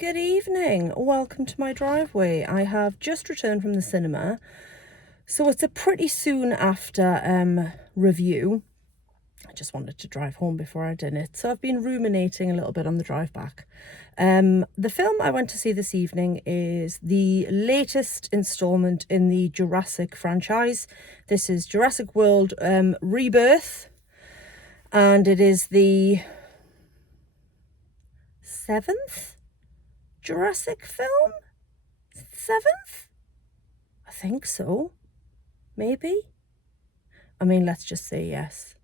Good evening, welcome to my driveway. I have just returned from the cinema, so it's a pretty soon after review. I just wanted to drive home before I did it, so I've been ruminating a little bit on the drive back. The film I went to see this evening is the latest installment in the Jurassic franchise. This is Jurassic World Rebirth, and it is the 7th Jurassic film? 7th? I think so. Maybe? I mean, let's just say yes.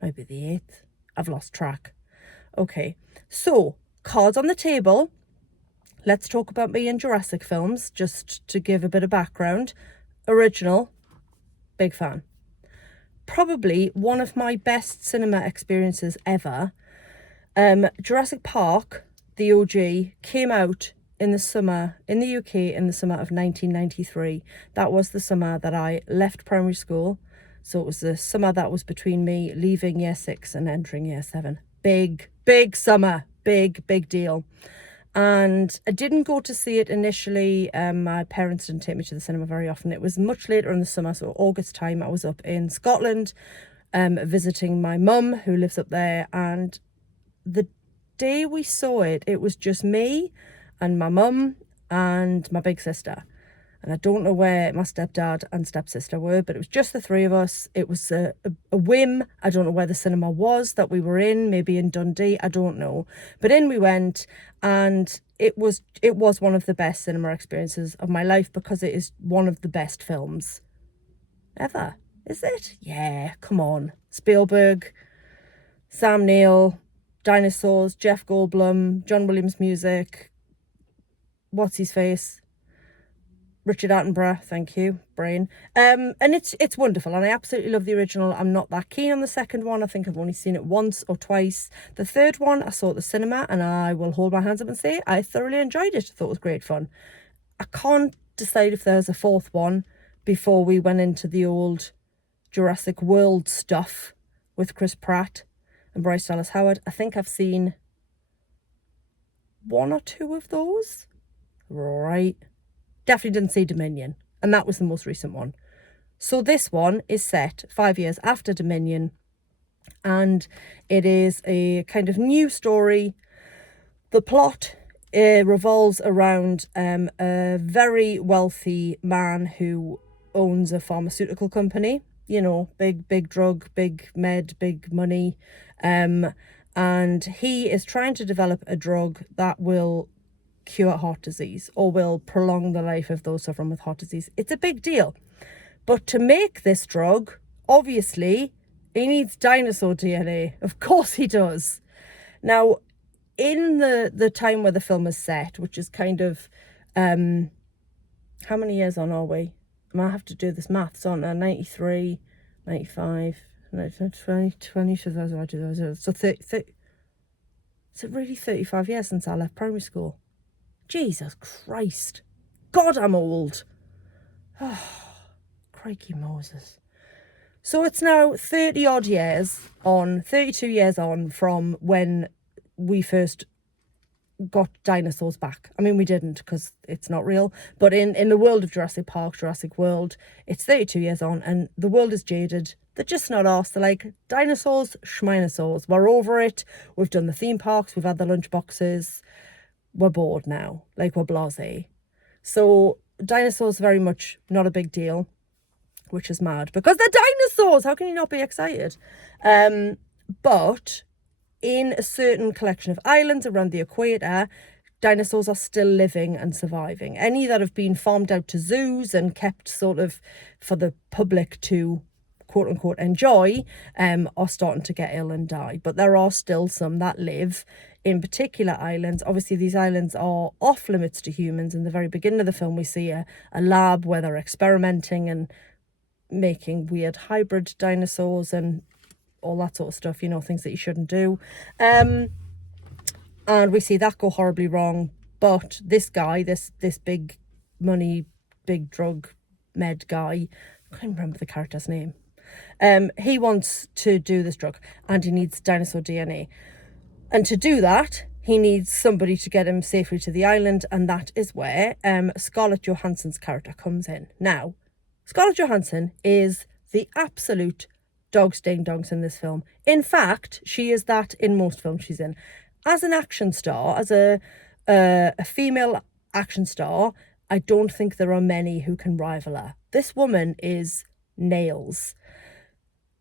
Maybe the 8th. I've lost track. Okay, so cards on the table. Let's talk about me and Jurassic films, just to give a bit of background. Original, big fan. Probably one of my best cinema experiences ever. Jurassic Park, the OG, came out in the summer, in the UK, in the summer of 1993. That was the summer that I left primary school. So it was the summer that was between me leaving year 6 and entering year 7. Big summer. Big deal. And I didn't go to see it initially. My parents didn't take me to the cinema very often. It was much later in the summer, so August time. I was up in Scotland, visiting my mum, who lives up there. And the day we saw it, it was just me and my mum and my big sister. And I don't know where my stepdad and stepsister were, but it was just the three of us. It was a whim. I don't know where the cinema was that we were in, maybe in Dundee, I don't know. But in we went, and it was one of the best cinema experiences of my life, because it is one of the best films ever. Is it? Yeah, come on. Spielberg, Sam Neill, dinosaurs, Jeff Goldblum, John Williams music, what's his face? Richard Attenborough, thank you, brain. And it's wonderful, and I absolutely love the original. I'm not that keen on the second one. I think I've only seen it once or twice. The third one I saw at the cinema, and I will hold my hands up and say I thoroughly enjoyed it. I thought it was great fun. I can't decide if there's a fourth one before we went into the old Jurassic World stuff with Chris Pratt and Bryce Dallas Howard. I think I've seen one or two of those. Right. Definitely didn't see Dominion, and that was the most recent one. So this one is set 5 years after Dominion, and it is a kind of new story. The plot revolves around a very wealthy man who owns a pharmaceutical company. You know, big drug, big med, big money. And he is trying to develop a drug that will cure heart disease, or will prolong the life of those suffering with heart disease. It's a big deal. But to make this drug, obviously, he needs dinosaur DNA. Of course he does. Now, in the time where the film is set, which is kind of, how many years on are we? I might have to do this maths on 93, 95, 20, so 30. Is it really 35 years since I left primary school? Jesus Christ. God, I'm old. Oh, crikey Moses. So it's now 32 years on from when we first got dinosaurs back. I mean, we didn't, because it's not real. But in the world of Jurassic Park, Jurassic World, it's 32 years on, and the world is jaded. They're just not arsed. They're like, dinosaurs, schminosaurs. We're over it. We've done the theme parks. We've had the lunch boxes. We're bored now, like we're blasé. So dinosaurs very much not a big deal, which is mad, because they're dinosaurs. How can you not be excited? But in a certain collection of islands around the equator, dinosaurs are still living and surviving. Any that have been farmed out to zoos and kept sort of for the public to quote unquote enjoy are starting to get ill and die. But there are still some that live in particular islands. Obviously, these islands are off limits to humans. In the very beginning of the film, we see a lab where they're experimenting and making weird hybrid dinosaurs and all that sort of stuff, you know, things that you shouldn't do. And we see that go horribly wrong. But this guy, this big money, big drug med guy, I can't remember the character's name. He wants to do this drug, and he needs dinosaur DNA. And to do that, he needs somebody to get him safely to the island, and that is where Scarlett Johansson's character comes in. Now, Scarlett Johansson is the absolute dog's ding dongs in this film. In fact, she is that in most films she's in. As an action star, as a female action star, I don't think there are many who can rival her. This woman is nails.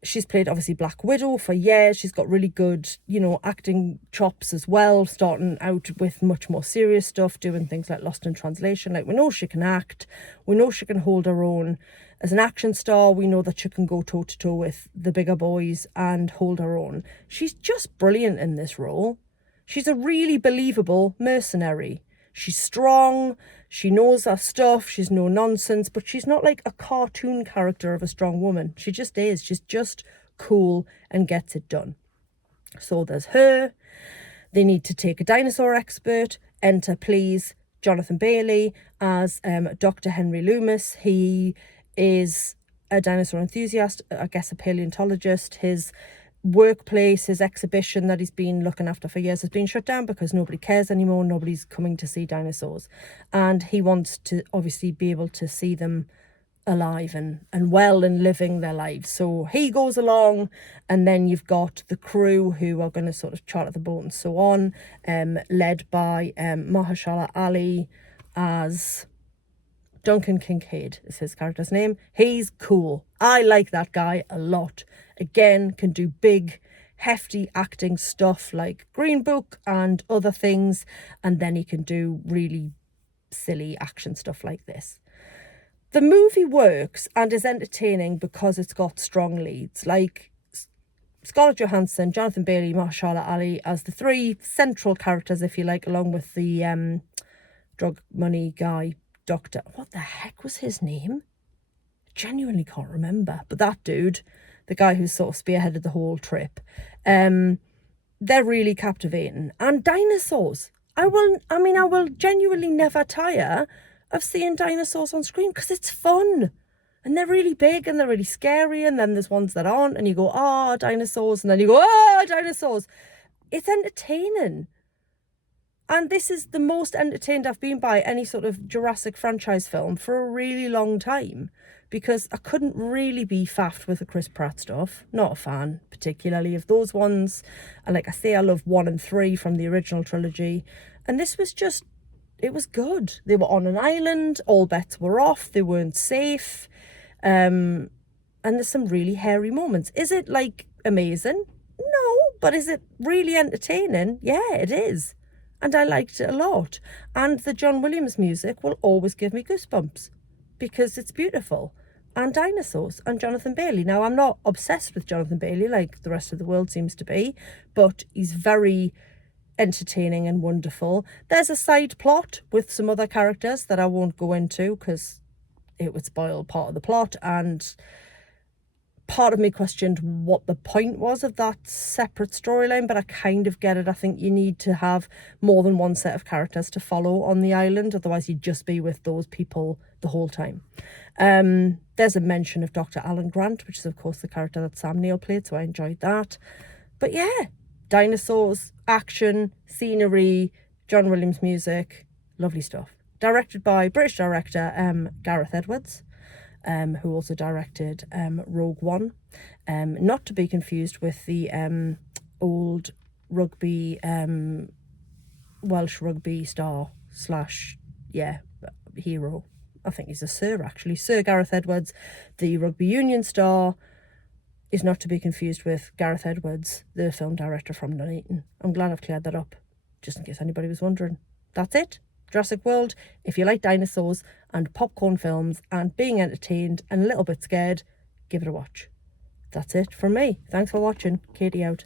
She's played, obviously, Black Widow for years. She's got really good, acting chops as well, starting out with much more serious stuff, doing things like Lost in Translation. Like, we know she can act. We know she can hold her own. As an action star, we know that she can go toe-to-toe with the bigger boys and hold her own. She's just brilliant in this role. She's a really believable mercenary. She's strong, she knows her stuff, she's no nonsense, but she's not like a cartoon character of a strong woman. She just is. She's just cool and gets it done. So there's her. They need to take a dinosaur expert. Enter, please, Jonathan Bailey as Dr. Henry Loomis. He is a dinosaur enthusiast, I guess a paleontologist. His workplace, his exhibition that he's been looking after for years has been shut down because nobody cares anymore. Nobody's coming to see dinosaurs. And he wants to obviously be able to see them alive and well and living their lives. So he goes along, and then you've got the crew who are going to sort of charter the boat and so on, led by Mahershala Ali as Duncan Kincaid is his character's name. He's cool. I like that guy a lot. Again, can do big, hefty acting stuff like Green Book and other things. And then he can do really silly action stuff like this. The movie works and is entertaining because it's got strong leads. Like Scarlett Johansson, Jonathan Bailey, Mahershala Ali as the three central characters, if you like, along with the drug money guy, Doctor. What the heck was his name? I genuinely can't remember. But that dude, the guy who sort of spearheaded the whole trip, they're really captivating. And dinosaurs. I will genuinely never tire of seeing dinosaurs on screen because it's fun. And they're really big and they're really scary. And then there's ones that aren't. And you go, dinosaurs. And then you go, dinosaurs. It's entertaining. And this is the most entertained I've been by any sort of Jurassic franchise film for a really long time, because I couldn't really be faffed with the Chris Pratt stuff. Not a fan, particularly, of those ones. And like I say, I love 1 and 3 from the original trilogy. And this was just, it was good. They were on an island. All bets were off. They weren't safe. And there's some really hairy moments. Is it, like, amazing? No. But is it really entertaining? Yeah, it is. And I liked it a lot. And the John Williams music will always give me goosebumps because it's beautiful. And dinosaurs and Jonathan Bailey. Now, I'm not obsessed with Jonathan Bailey like the rest of the world seems to be, but he's very entertaining and wonderful. There's a side plot with some other characters that I won't go into because it would spoil part of the plot, and part of me questioned what the point was of that separate storyline, but I kind of get it. I think you need to have more than one set of characters to follow on the island, otherwise you'd just be with those people the whole time. There's a mention of Dr. Alan Grant, which is of course the character that Sam Neill played, so I enjoyed that. But yeah, dinosaurs, action, scenery, John Williams music, lovely stuff. Directed by British director Gareth Edwards, who also directed Rogue One, not to be confused with the old rugby, Welsh rugby star / hero. I think he's a Sir, actually. Sir Gareth Edwards, the rugby union star, is not to be confused with Gareth Edwards, the film director from Nuneaton. I'm glad I've cleared that up, just in case anybody was wondering. That's it. Jurassic World. If you like dinosaurs and popcorn films and being entertained and a little bit scared, give it a watch. That's it from me. Thanks for watching. Katie out.